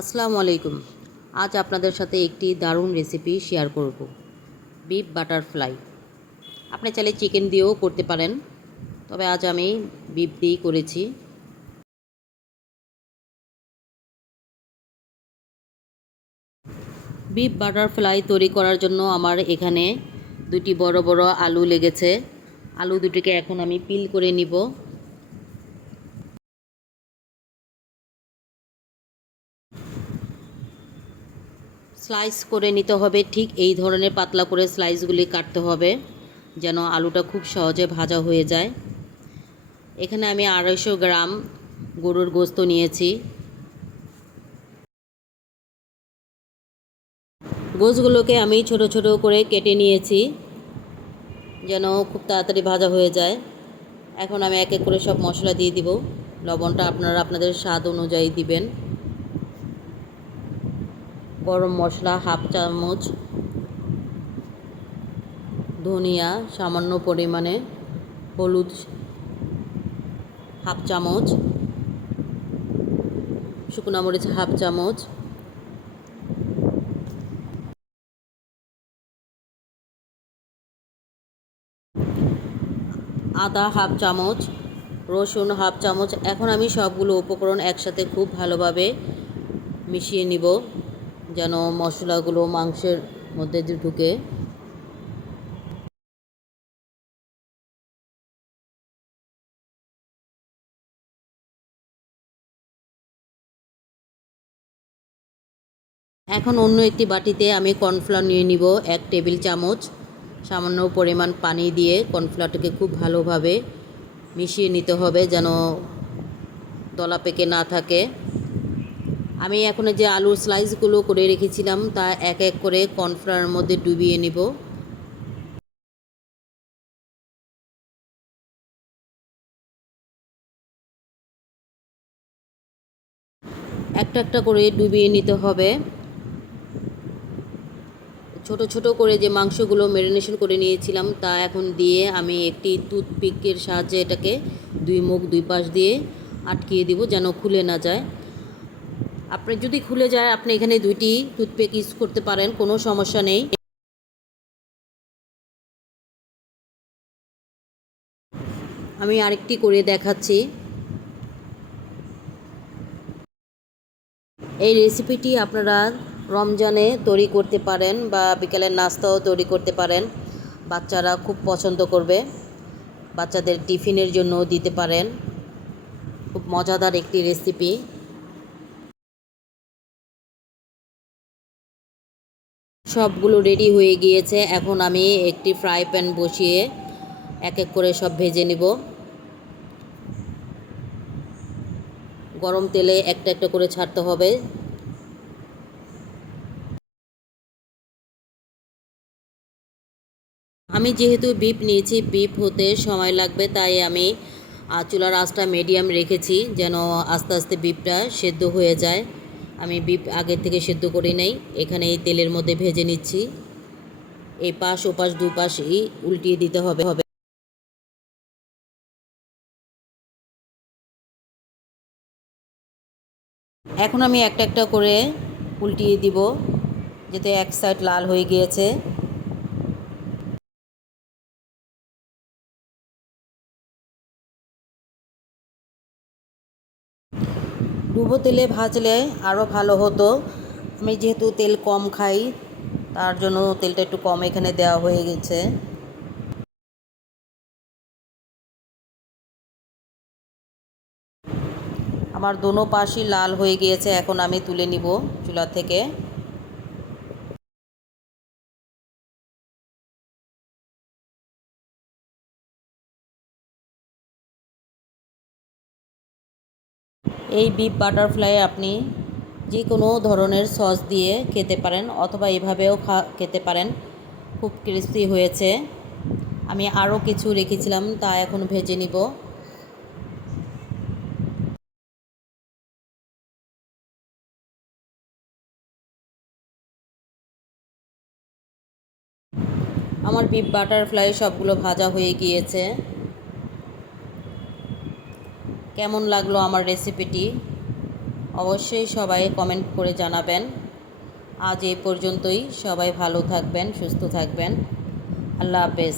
আসসালামু আলাইকুম। আজ আপনাদের সাথে একটি দারুণ রেসিপি শেয়ার করব, বিফ বাটারফ্লাই। আপনি চাইলে চিকেন দিয়েও করতে পারেন, তবে আজ আমি বিফ দিয়েই করেছি। বিফ বাটারফ্লাই তৈরি করার জন্য আমার এখানে দুটি বড় বড় আলু লেগেছে। আলু দুটিকে এখন আমি পিল করে নিব। স্লাইস করে নিতে হবে, ঠিক এই ধরনের পাতলা করে স্লাইসগুলি কাটতে হবে যেন আলুটা খুব সহজে ভাজা হয়ে যায়। এখানে আমি 250 গ্রাম গরুর গোশত নিয়েছি। গোশগুলোকে আমি ছোট ছোট করে কেটে নিয়েছি যেন খুব তাড়াতাড়ি ভাজা হয়ে যায়। এখন আমি এক এক করে সব মশলা দিয়ে দিব। লবণটা আপনারা আপনাদের স্বাদ অনুযায়ী দিবেন। গরম মশলা হাফ চামচ, ধনিয়া সামান্য পরিমাণে, হলুদ হাফ চামচ, শুকনো মরিচ হাফ চামচ, আদা হাফ চামচ, রসুন হাফ চামচ। এখন আমি সবগুলো উপকরণ একসাথে খুব ভালোভাবে মিশিয়ে নিব যেন মশলাগুলো মাংসের মধ্যে ঢুকে। এখন অন্য একটি বাটিতে আমি কর্নফ্লাওয়ার নিয়ে নিব 1 টেবিল চামচ। সামান্য পরিমাণ পানি দিয়ে কর্নফ্লাওয়ারটাকে খুব ভালোভাবে মিশিয়ে নিতে হবে যেন দলা পেকে না থাকে। আমি এখন যে আলুর স্লাইসগুলো করে রেখেছিলাম তা এক এক করে কর্নফ্লাওয়ারের মধ্যে ডুবিয়ে নিব। একটা একটা করে ডুবিয়ে নিতে হবে। ছোট ছোট করে যে মাংসগুলো ম্যারিনেশন করে নিয়েছিলাম তা এখন দিয়ে আমি একটি টুথপিকের সাহায্যে এটাকে দুই মুখ দুই পাশ দিয়ে আটকিয়ে দিব যেন খুলে না যায়। আপনি যদি খুলে যায় আপনি এখানে দুইটি টুথপিক ইউজ করতে পারেন, কোনো সমস্যা নেই। আমি আরেকটি করে দেখাচ্ছি। এই রেসিপিটি আপনারা রমজানে তৈরি করতে পারেন বা বিকেলের নাস্তাও তৈরি করতে পারেন। বাচ্চারা খুব পছন্দ করবে, বাচ্চাদের টিফিনের জন্য দিতে পারেন। খুব মজাদার একটি রেসিপি। সবগুলো রেডি হয়ে গিয়েছে। এখন আমি একটি ফ্রাই প্যান বসিয়ে এক এক করে সব ভেজে নিব। গরম তেলে একটা একটা করে ছাড়তে হবে। আমি যেহেতু বিফ নিয়েছি, বিফ হতে সময় লাগবে, তাই আমি চুলার আঁচটা মিডিয়াম রেখেছি যেন আস্তে আস্তে বিফটা সেদ্ধ হয়ে যায়। আমি বিফ আগের থেকে সেদ্ধ করি নাই, এখানে এই তেলের মধ্যে ভেজে নিচ্ছি। এই পাশ ওপাশ দুই পাশই উল্টিয়ে দিতে হবে। এখন আমি একটা একটা করে উল্টিয়ে দিব যাতে এক সাইড লাল হয়ে গিয়েছে। ডুবো তেলে ভাজলে আরও ভালো হতো। আমি যেহেতু তেল কম খাই তার জন্য তেলটা একটু কম এখানে দেওয়া হয়ে গেছে। আমার দোনো পাশই লাল হয়ে গিয়েছে, এখন আমি তুলে নিব চুলা থেকে। এই বিফ বাটারফ্লাই আপনি যে কোনো ধরনের সস দিয়ে খেতে পারেন অথবা এভাবেও খেতে পারেন। খুব ক্রিস্পি হয়েছে। আমি আরও কিছু রেখেছিলাম তা এখন ভেজে নিব। আমার বিফ বাটারফ্লাই সবগুলো ভাজা হয়ে গিয়েছে। কেমন লাগলো আমার রেসিপিটি? অবশ্যই সবাই কমেন্ট করে জানাবেন। আজ এই পর্যন্তই। সবাই ভালো থাকবেন, সুস্থ থাকবেন। আল্লাহ হাফেজ।